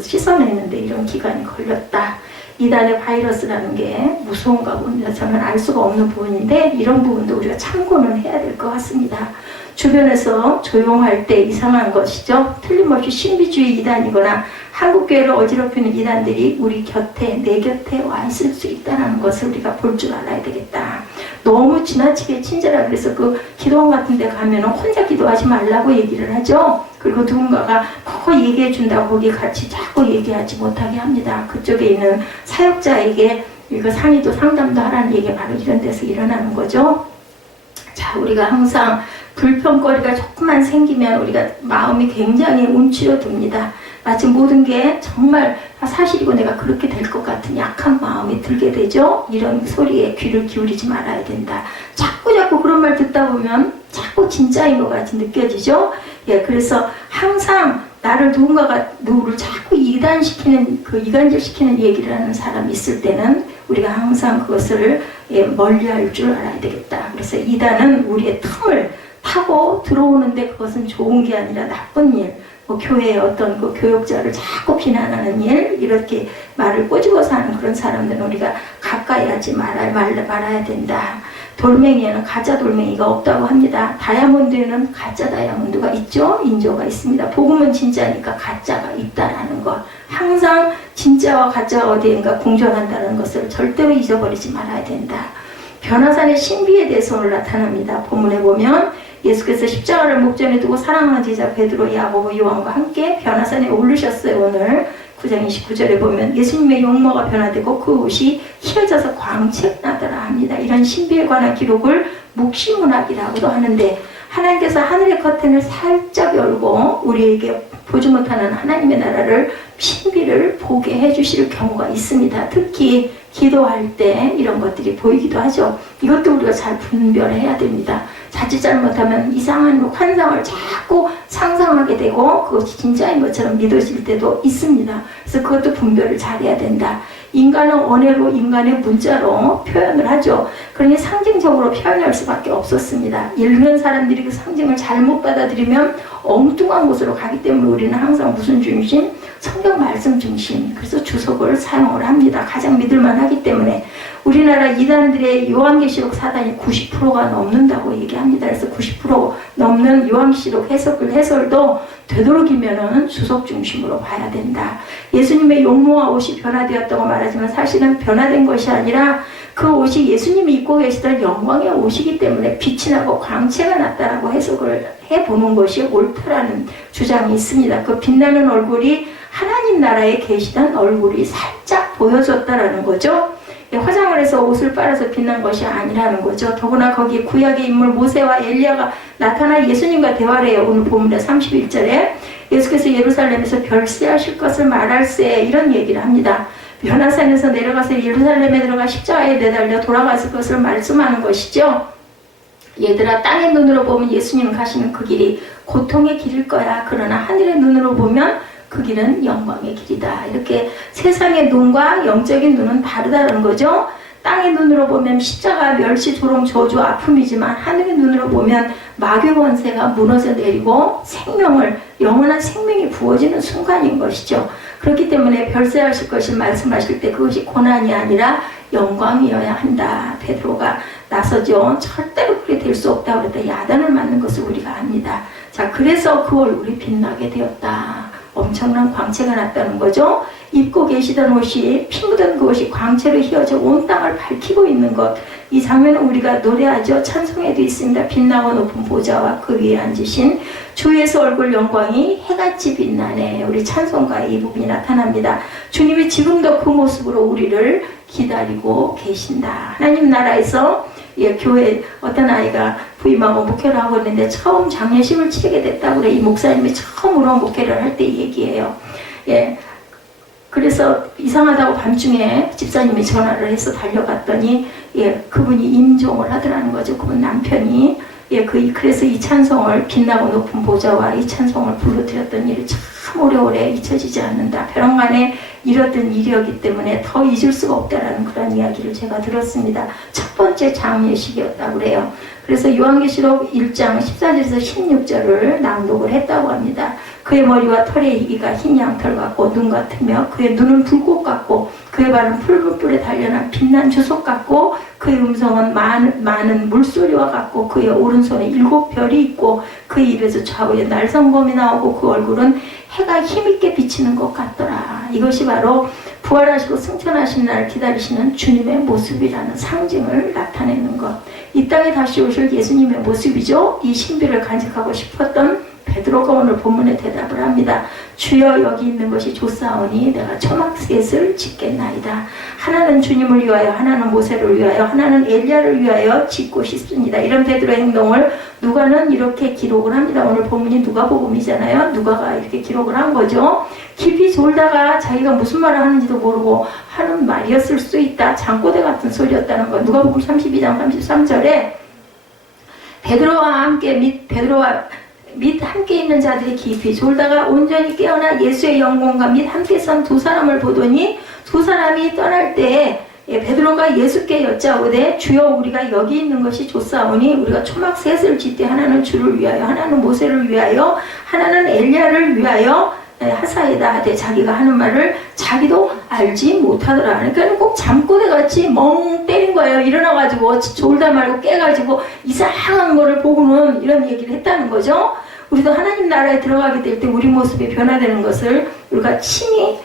씻어내는데 이런 기간이 걸렸다. 이단의 바이러스라는 게 무서운가 봅니다. 저는 알 수가 없는 부분인데 이런 부분도 우리가 참고는 해야 될 것 같습니다. 주변에서 조용할 때 이상한 것이죠. 틀림없이 신비주의 이단이거나 한국교회를 어지럽히는 이단들이 우리 곁에, 내 곁에 와 있을 수 있다는 것을 우리가 볼 줄 알아야 되겠다. 너무 지나치게 친절하게 그래서 그 기도원 같은 데 가면 혼자 기도하지 말라고 얘기를 하죠. 그리고 누군가가 그거 얘기해 준다고 거기 같이 자꾸 얘기하지 못하게 합니다. 그쪽에 있는 사역자에게 이거 상의도 상담도 하라는 얘기가 바로 이런 데서 일어나는 거죠. 자, 우리가 항상 불평거리가 조금만 생기면 우리가 마음이 굉장히 움츠러듭니다. 마치 모든 게 정말 사실이고 내가 그렇게 될 것 같은 약한 마음이 들게 되죠. 이런 소리에 귀를 기울이지 말아야 된다. 자꾸 그런 말 듣다 보면 자꾸 진짜인 것 같이 느껴지죠. 그래서 항상 나를 누구를 자꾸 이간질시키는 얘기를 하는 사람이 있을 때는 우리가 항상 그것을 멀리할 줄 알아야 되겠다. 그래서 이단은 우리의 틈을 타고 들어오는데 그것은 좋은 게 아니라 나쁜 일, 교회의 어떤 그 교육자를 자꾸 비난하는 일, 이렇게 말을 꼬집어서 하는 그런 사람들은 우리가 가까이 하지 말아야 된다. 돌멩이에는 가짜 돌멩이가 없다고 합니다. 다이아몬드에는 가짜 다이아몬드가 있죠. 인조가 있습니다. 복음은 진짜니까 가짜가 있다라는 것. 항상 진짜와 가짜가 어디인가 공존한다는 것을 절대로 잊어버리지 말아야 된다. 변화산의 신비에 대해서 오늘 나타납니다. 본문에 보면 예수께서 십자가를 목전에 두고 사랑하는 제자 베드로, 야고보, 요한과 함께 변화산에 오르셨어요. 오늘 9장 29절에 보면 예수님의 용모가 변화되고 그 옷이 휘어져서 광채나더라 합니다. 이런 신비에 관한 기록을 묵시문학이라고도 하는데 하나님께서 하늘의 커튼을 살짝 열고 우리에게 보지 못하는 하나님의 나라를 신비를 보게 해주실 경우가 있습니다. 특히 기도할 때 이런 것들이 보이기도 하죠. 이것도 우리가 잘 분별해야 됩니다. 자칫 잘못하면 이상한 환상을 자꾸 상상하게 되고 그것이 진짜인 것처럼 믿어질 때도 있습니다. 그래서 그것도 분별을 잘해야 된다. 인간은 언어로, 인간의 문자로 표현을 하죠. 그러니 상징적으로 표현할 수밖에 없었습니다. 읽는 사람들이 그 상징을 잘못 받아들이면 엉뚱한 곳으로 가기 때문에 우리는 항상 무슨 중심? 성경 말씀 중심. 그래서 주석을 사용을 합니다. 가장 믿을만하기 때문에. 우리나라 이단들의 요한계시록 사단이 90%가 넘는다고 얘기합니다. 그래서 90% 넘는 요한계시록 해설도 되도록이면은 주석 중심으로 봐야 된다. 예수님의 용모와 옷이 변화되었다고 말하지만 사실은 변화된 것이 아니라 그 옷이 예수님이 입고 계시던 영광의 옷이기 때문에 빛이 나고 광채가 났다라고 해석을 해보는 것이 옳다라는 주장이 있습니다. 그 빛나는 얼굴이 하나님 나라에 계시던 얼굴이 살짝 보여졌다라는 거죠. 화장을 해서 옷을 빨아서 빛난 것이 아니라는 거죠. 더구나 거기에 구약의 인물 모세와 엘리야가 나타나 예수님과 대화를 해요. 오늘 본문의 31절에 예수께서 예루살렘에서 별세하실 것을 말할세 이런 얘기를 합니다. 변화산에서 내려가서 예루살렘에 들어가 십자가에 내달려 돌아갔을 것을 말씀하는 것이죠. 얘들아, 땅의 눈으로 보면 예수님 가시는 그 길이 고통의 길일 거야. 그러나 하늘의 눈으로 보면 그 길은 영광의 길이다. 이렇게 세상의 눈과 영적인 눈은 다르다는 거죠. 땅의 눈으로 보면 십자가, 멸시, 조롱, 저주, 아픔이지만 하늘의 눈으로 보면 마귀 권세가 무너져 내리고 영원한 생명이 부어지는 순간인 것이죠. 그렇기 때문에 별세하실 것을 말씀하실 때 그것이 고난이 아니라 영광이어야 한다. 베드로가 나서죠. 절대로 그렇게 될 수 없다고 그랬다. 야단을 맞는 것을 우리가 압니다. 자, 그래서 그 얼굴이 빛나게 되었다. 엄청난 광채가 났다는 거죠. 입고 계시던 옷이 피 묻은 그 옷이 광채로 휘어져 온 땅을 밝히고 있는 것, 이 장면은 우리가 노래하죠. 찬송에도 있습니다. 빛나고 높은 보좌와 그 위에 앉으신 주 예수 얼굴 영광이 해같이 빛나네. 우리 찬송가에 이 부분이 나타납니다. 주님이 지금도 그 모습으로 우리를 기다리고 계신다. 하나님 나라에서 교회 어떤 아이가 부임하고 목회를 하고 있는데 처음 장례식을 치르게 됐다고 그래. 이 목사님이 처음으로 목회를 할 때 얘기예요. 그래서 이상하다고 밤중에 집사님이 전화를 해서 달려갔더니 그분이 임종을 하더라는 거죠. 그분 남편이. 그래서 이 찬송을 빛나고 높은 보좌와 이 찬송을 불러드렸던 일이 참 오래오래 잊혀지지 않는다. 벼랑간에 이뤘던 일이었기 때문에 더 잊을 수가 없다라는 그런 이야기를 제가 들었습니다. 첫 번째 장례식이었다고 그래요. 그래서 요한계시록 1장 14절에서 16절을 낭독을 했다고 합니다. 그의 머리와 털의 이기가 흰 양털 같고 눈 같으며 그의 눈은 불꽃 같고 그의 발은 붉은 뿔에 달려난 빛난 주석 같고 그의 음성은 많은 물소리와 같고 그의 오른손에 7별이 있고 그의 입에서 좌우에 날성검이 나오고 그 얼굴은 해가 힘있게 비치는 것 같더라. 이것이 바로 부활하시고 승천하신 날을 기다리시는 주님의 모습이라는 상징을 나타내는 것. 이 땅에 다시 오실 예수님의 모습이죠. 이 신비를 간직하고 싶었던 베드로가 오늘 본문에 대답을 합니다. 주여 여기 있는 것이 좋사오니 내가 초막셋을 짓겠나이다. 하나는 주님을 위하여, 하나는 모세를 위하여, 하나는 엘리야를 위하여 짓고 싶습니다. 이런 베드로의 행동을 누가는 이렇게 기록을 합니다. 오늘 본문이 누가복음이잖아요. 누가가 이렇게 기록을 한 거죠. 깊이 졸다가 자기가 무슨 말을 하는지도 모르고 하는 말이었을 수 있다. 잠꼬대 같은 소리였다는 거. 누가복음 32장 33절에 베드로와 및 함께 있는 자들이 깊이 졸다가 온전히 깨어나 예수의 영광과 및 함께 선 두 사람을 보더니 두 사람이 떠날 때에 베드로가 예수께 여짜오되 주여 우리가 여기 있는 것이 좋사오니 우리가 초막 셋을 짓되 하나는 주를 위하여 하나는 모세를 위하여 하나는 엘리야를 위하여 하사이다 하되 자기가 하는 말을 자기도 알지 못하더라. 그러니까 꼭 잠꼬대같이 멍 때린 거예요. 일어나가지고 졸다 말고 깨가지고 이상한 거를 보고는 이런 얘기를 했다는 거죠. 우리도 하나님 나라에 들어가게 될 때 우리 모습이 변화되는 것을 우리가 친히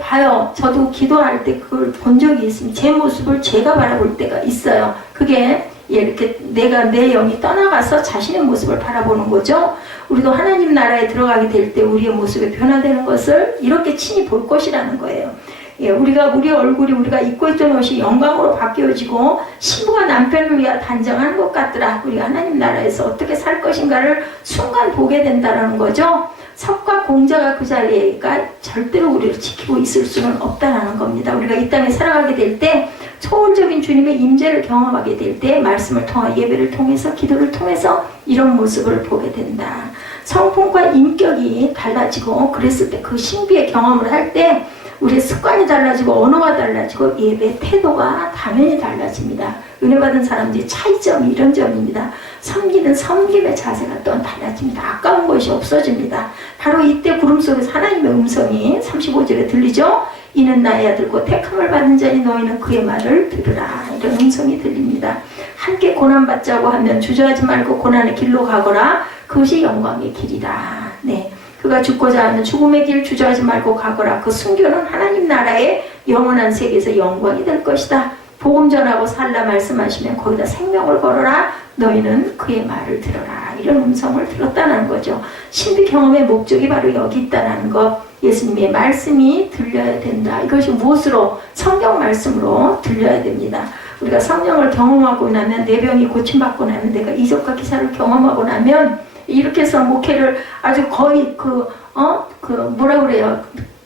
봐요. 저도 기도할 때 그걸 본 적이 있습니다. 제 모습을 제가 바라볼 때가 있어요. 그게 이렇게 내 영이 떠나가서 자신의 모습을 바라보는 거죠. 우리도 하나님 나라에 들어가게 될 때 우리의 모습이 변화되는 것을 이렇게 친히 볼 것이라는 거예요. 우리 얼굴이 우리가 입고 있던 옷이 영광으로 바뀌어지고 신부가 남편을 위하여 단정한 것 같더라. 우리가 하나님 나라에서 어떻게 살 것인가를 순간 보게 된다는 거죠. 석과 공자가 그 자리가 절대로 우리를 지키고 있을 수는 없다는 겁니다. 우리가 이 땅에 살아가게 될 때 초월적인 주님의 임재를 경험하게 될 때 말씀을 통해 예배를 통해서 기도를 통해서 이런 모습을 보게 된다. 성품과 인격이 달라지고 그랬을 때 그 신비의 경험을 할 때 우리의 습관이 달라지고 언어가 달라지고 예배 태도가 당연히 달라집니다. 은혜 받은 사람들이 차이점이 이런 점입니다. 섬기는 섬김의 자세가 또 달라집니다. 아까운 것이 없어집니다. 바로 이때 구름 속에서 하나님의 음성이 35절에 들리죠. 이는 나의 아들고 택함을 받은 자니 너희는 그의 말을 들으라. 이런 음성이 들립니다. 함께 고난받자고 하면 주저하지 말고 고난의 길로 가거라. 그것이 영광의 길이다. 네. 그가 죽고자 하는 죽음의 길 주저하지 말고 가거라. 그 순교는 하나님 나라의 영원한 세계에서 영광이 될 것이다. 복음 전하고 살라 말씀하시면 거기다 생명을 걸어라. 너희는 그의 말을 들어라. 이런 음성을 들었다는 거죠. 신비 경험의 목적이 바로 여기 있다는 것. 예수님의 말씀이 들려야 된다. 이것이 무엇으로? 성경 말씀으로 들려야 됩니다. 우리가 성령을 경험하고 나면 내 병이 고침받고 나면 내가 이적과 기사를 경험하고 나면 이렇게 해서 목회를 아주 거의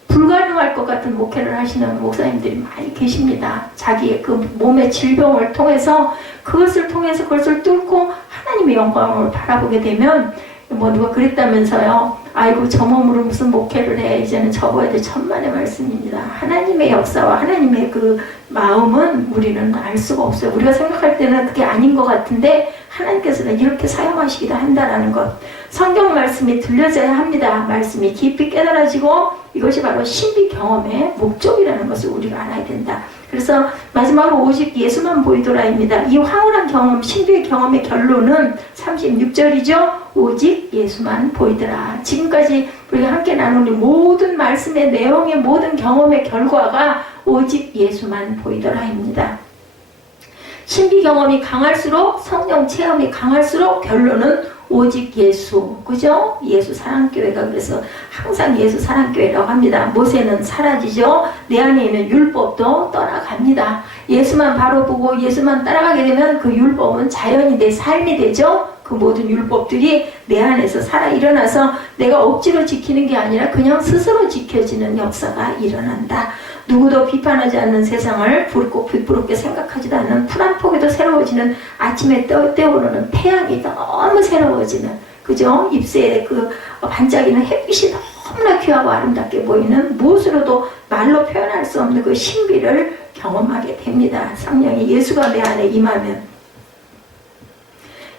불가능할 것 같은 목회를 하시는 목사님들이 많이 계십니다. 자기의 그 몸의 질병을 통해서 그것을 뚫고 하나님의 영광을 바라보게 되면 누가 그랬다면서요. 아이고 저 몸으로 무슨 목회를 해. 이제는 접어야 될 천만의 말씀입니다. 하나님의 역사와 하나님의 그 마음은 우리는 알 수가 없어요. 우리가 생각할 때는 그게 아닌 것 같은데 하나님께서는 이렇게 사용하시기도 한다는 것. 성경 말씀이 들려져야 합니다. 말씀이 깊이 깨달아지고 이것이 바로 신비 경험의 목적이라는 것을 우리가 알아야 된다. 그래서 마지막으로 오직 예수만 보이더라입니다. 이 황홀한 경험, 신비의 경험의 결론은 36절이죠. 오직 예수만 보이더라. 지금까지 우리가 함께 나누는 모든 말씀의 내용의 모든 경험의 결과가 오직 예수만 보이더라입니다. 신비 경험이 강할수록 성령 체험이 강할수록 결론은 오직 예수, 그죠? 예수 사랑교회가 그래서 항상 예수 사랑교회라고 합니다. 모세는 사라지죠. 내 안에 있는 율법도 떠나갑니다. 예수만 바로 보고 예수만 따라가게 되면 그 율법은 자연히 내 삶이 되죠. 그 모든 율법들이 내 안에서 살아 일어나서 내가 억지로 지키는 게 아니라 그냥 스스로 지켜지는 역사가 일어난다. 누구도 비판하지 않는 세상을 부럽고 부끄럽게 생각하지도 않는 풀 한 폭에도 새로워지는 아침에 떠오르는 태양이 너무 새로워지는, 그죠? 입새에 그 반짝이는 햇빛이 너무나 귀하고 아름답게 보이는, 무엇으로도 말로 표현할 수 없는 그 신비를 경험하게 됩니다. 성령이 예수가 내 안에 임하면.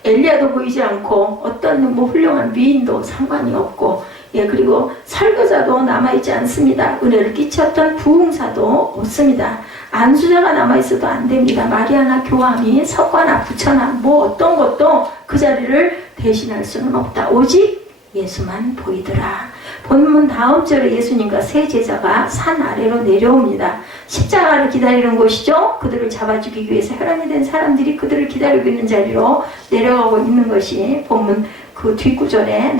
엘리야도 보이지 않고 어떤 뭐 훌륭한 위인도 상관이 없고, 예, 그리고 설교자도 남아있지 않습니다. 은혜를 끼쳤던 부흥사도 없습니다. 안수자가 남아있어도 안 됩니다. 마리아나 교황이 석과나 부처나 뭐 어떤 것도 그 자리를 대신할 수는 없다. 오직 예수만 보이더라. 본문 다음 절에 예수님과 세 제자가 산 아래로 내려옵니다. 십자가를 기다리는 곳이죠. 그들을 잡아 죽이기 위해서 혈안이 된 사람들이 그들을 기다리고 있는 자리로 내려가고 있는 것이 본문 그 뒷구절에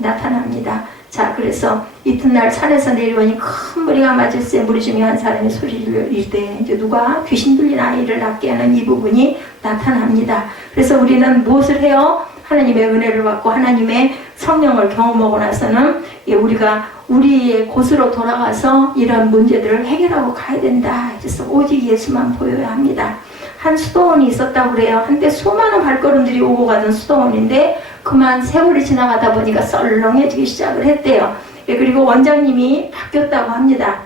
나타납니다. 자, 그래서 이튿날 산에서 내려오니 큰 무리가 맞을세. 무리 중에 한 사람이 소리를 이르되, 이제 누가 귀신 들린 아이를 낫게 하는 이 부분이 나타납니다. 그래서 우리는 무엇을 해요? 하나님의 은혜를 받고 하나님의 성령을 경험하고 나서는 우리가 우리의 곳으로 돌아가서 이런 문제들을 해결하고 가야 된다. 그래서 오직 예수만 보여야 합니다. 한 수도원이 있었다고 그래요. 한때 수많은 발걸음들이 오고 가던 수도원인데 그만 세월이 지나가다 보니까 썰렁해지기 시작을 했대요. 그리고 원장님이 바뀌었다고 합니다.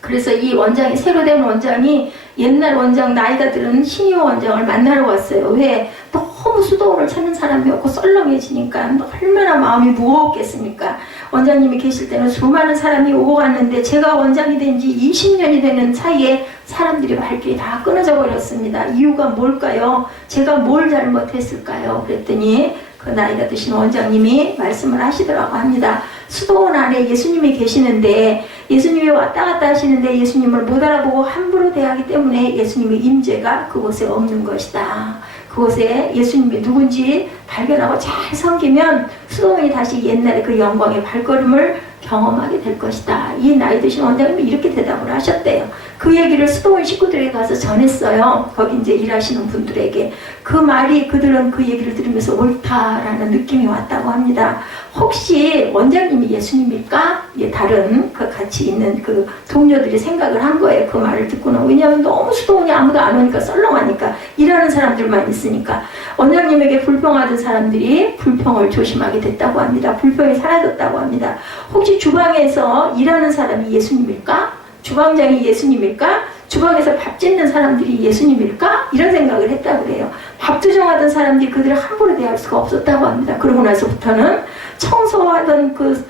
그래서 이 원장이, 새로 된 원장이 옛날 원장, 나이가 들은 신이호 원장을 만나러 왔어요. 왜? 너무 수도원을 찾는 사람이 없고 썰렁해지니까 얼마나 마음이 무거웠겠습니까? 원장님이 계실 때는 수많은 사람이 오고 갔는데 제가 원장이 된 지 20년이 되는 사이에 사람들이 발길이 다 끊어져 버렸습니다. 이유가 뭘까요? 제가 뭘 잘못했을까요? 그랬더니 그 나이가 드신 원장님이 말씀을 하시더라고 합니다. 수도원 안에 예수님이 계시는데 예수님이 왔다 갔다 하시는데 예수님을 못 알아보고 함부로 대하기 때문에 예수님의 임재가 그곳에 없는 것이다. 그곳에 예수님이 누군지 발견하고 잘 섬기면 수도원이 다시 옛날의 그 영광의 발걸음을 경험하게 될 것이다. 이 나이 드신 원장님이 이렇게 대답을 하셨대요. 그 얘기를 수도원 식구들에게 가서 전했어요. 거기 이제 일하시는 분들에게. 그 말이 그들은 그 얘기를 들으면서 옳다라는 느낌이 왔다고 합니다. 혹시 원장님이 예수님일까? 다른 그 같이 있는 그 동료들이 생각을 한 거예요. 그 말을 듣고는. 왜냐하면 너무 수도원이 아무도 안 오니까 썰렁하니까 일하는 사람들만 있으니까 원장님에게 불평하던 사람들이 불평을 조심하게 됐다고 합니다. 불평이 사라졌다고 합니다. 혹시 주방에서 일하는 사람이 예수님일까? 주방장이 예수님일까? 주방에서 밥 짓는 사람들이 예수님일까? 이런 생각을 했다고 그래요. 밥 투정하던 사람들이 그들을 함부로 대할 수가 없었다고 합니다. 그러고 나서부터는 청소하던 그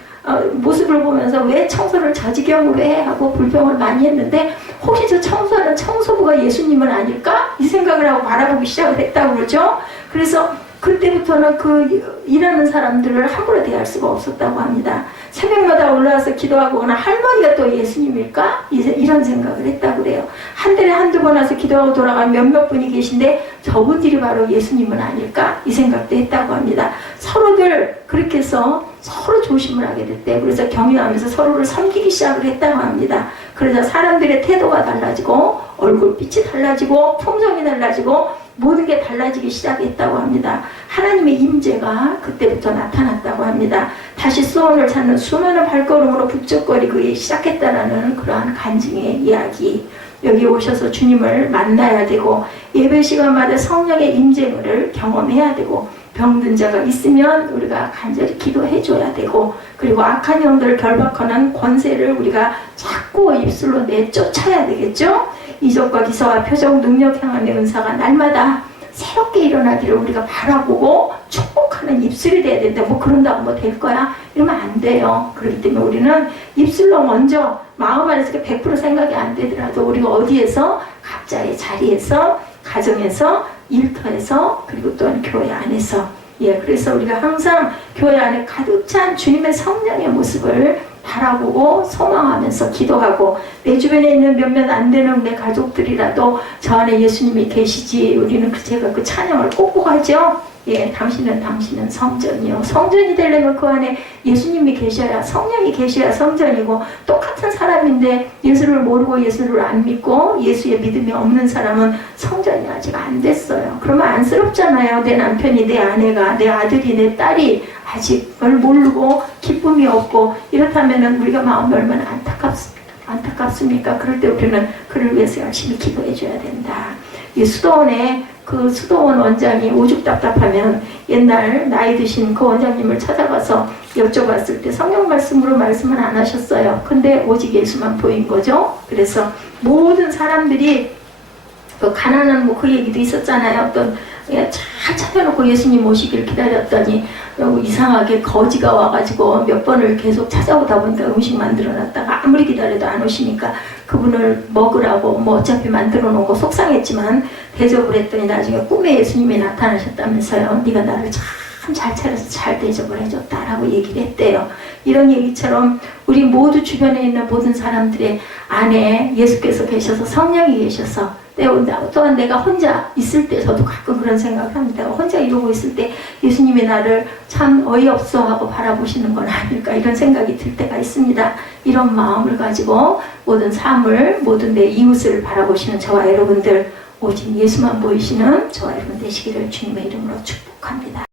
모습을 보면서 왜 청소를 저 지경으로 해? 하고 불평을 많이 했는데 혹시 저 청소하는 청소부가 예수님은 아닐까? 이 생각을 하고 바라보기 시작을 했다고 그러죠. 그래서 그때부터는 그 일하는 사람들을 함부로 대할 수가 없었다고 합니다. 새벽마다 올라와서 기도하거나 할머니가 또 예수님일까? 이런 생각을 했다고 그래요. 한 달에 한두 번 와서 기도하고 돌아간 몇몇 분이 계신데 저분들이 바로 예수님은 아닐까? 이 생각도 했다고 합니다. 서로들 그렇게 해서 서로 조심을 하게 됐대요. 그래서 경유하면서 서로를 섬기기 시작을 했다고 합니다. 그러자 사람들의 태도가 달라지고 얼굴빛이 달라지고 품성이 달라지고 모든 게 달라지기 시작했다고 합니다. 하나님의 임재가 그때부터 나타났다고 합니다. 다시 수원을 찾는 수많은 발걸음으로 북적거리기 시작했다라는 그러한 간증의 이야기. 여기 오셔서 주님을 만나야 되고 예배 시간마다 성령의 임재를 경험해야 되고 병든 자가 있으면 우리가 간절히 기도해 줘야 되고 그리고 악한 영들을 결박하는 권세를 우리가 자꾸 입술로 내쫓아야 되겠죠. 이적과 기사와 표적 능력 향함의 은사가 날마다 새롭게 일어나기를 우리가 바라보고 축복하는 입술이 돼야 된다. 뭐 그런다고 뭐 될 거야? 이러면 안 돼요. 그렇기 때문에 우리는 입술로 먼저 마음 안에서 100% 생각이 안 되더라도 우리가 어디에서 각자의 자리에서 가정에서 일터에서 그리고 또한 교회 안에서 예, 그래서 우리가 항상 교회 안에 가득 찬 주님의 성령의 모습을 바라보고 소망하면서 기도하고, 내 주변에 있는 몇몇 안 되는 내 가족들이라도 저 안에 예수님이 계시지, 우리는 제가 그 찬양을 꼭꼭 하죠. 예, 당신은 성전이요. 성전이 되려면 그 안에 예수님이 계셔야, 성령이 계셔야 성전이고, 똑같은 사람인데 예수를 모르고 예수를 안 믿고 예수의 믿음이 없는 사람은 성전이 아직 안 됐어요. 그러면 안쓰럽잖아요. 내 남편이, 내 아내가, 내 아들이, 내 딸이 아직 그걸 모르고 기쁨이 없고, 이렇다면 우리가 마음이 얼마나 안타깝습니까? 그럴 때 우리는 그를 위해서 열심히 기도해 줘야 된다. 이 수도원에 그 수도원 원장이 오죽 답답하면 옛날 나이 드신 그 원장님을 찾아가서 여쭤봤을 때 성경 말씀으로 말씀은 안 하셨어요. 근데 오직 예수만 보인 거죠. 그래서 모든 사람들이 그 가난한 그 얘기도 있었잖아요. 어떤 잘 찾아놓고 예수님 오시길 기다렸더니 이상하게 거지가 와가지고 몇 번을 계속 찾아오다 보니까 음식 만들어놨다가 아무리 기다려도 안 오시니까 그분을 먹으라고 뭐 어차피 만들어 놓고 속상했지만 대접을 했더니 나중에 꿈에 예수님이 나타나셨다면서요. 네가 나를 참 잘 차려서 잘 대접을 해줬다라고 얘기를 했대요. 이런 얘기처럼 우리 모두 주변에 있는 모든 사람들의 안에 예수께서 계셔서 성령이 계셔서, 또한 내가 혼자 있을 때 저도 가끔 그런 생각을 합니다. 혼자 이러고 있을 때 예수님이 나를 참 어이없어 하고 바라보시는 건 아닐까, 이런 생각이 들 때가 있습니다. 이런 마음을 가지고 모든 삶을, 모든 내 이웃을 바라보시는 저와 여러분들, 오직 예수만 보이시는 저와 여러분 되시기를 주님의 이름으로 축복합니다.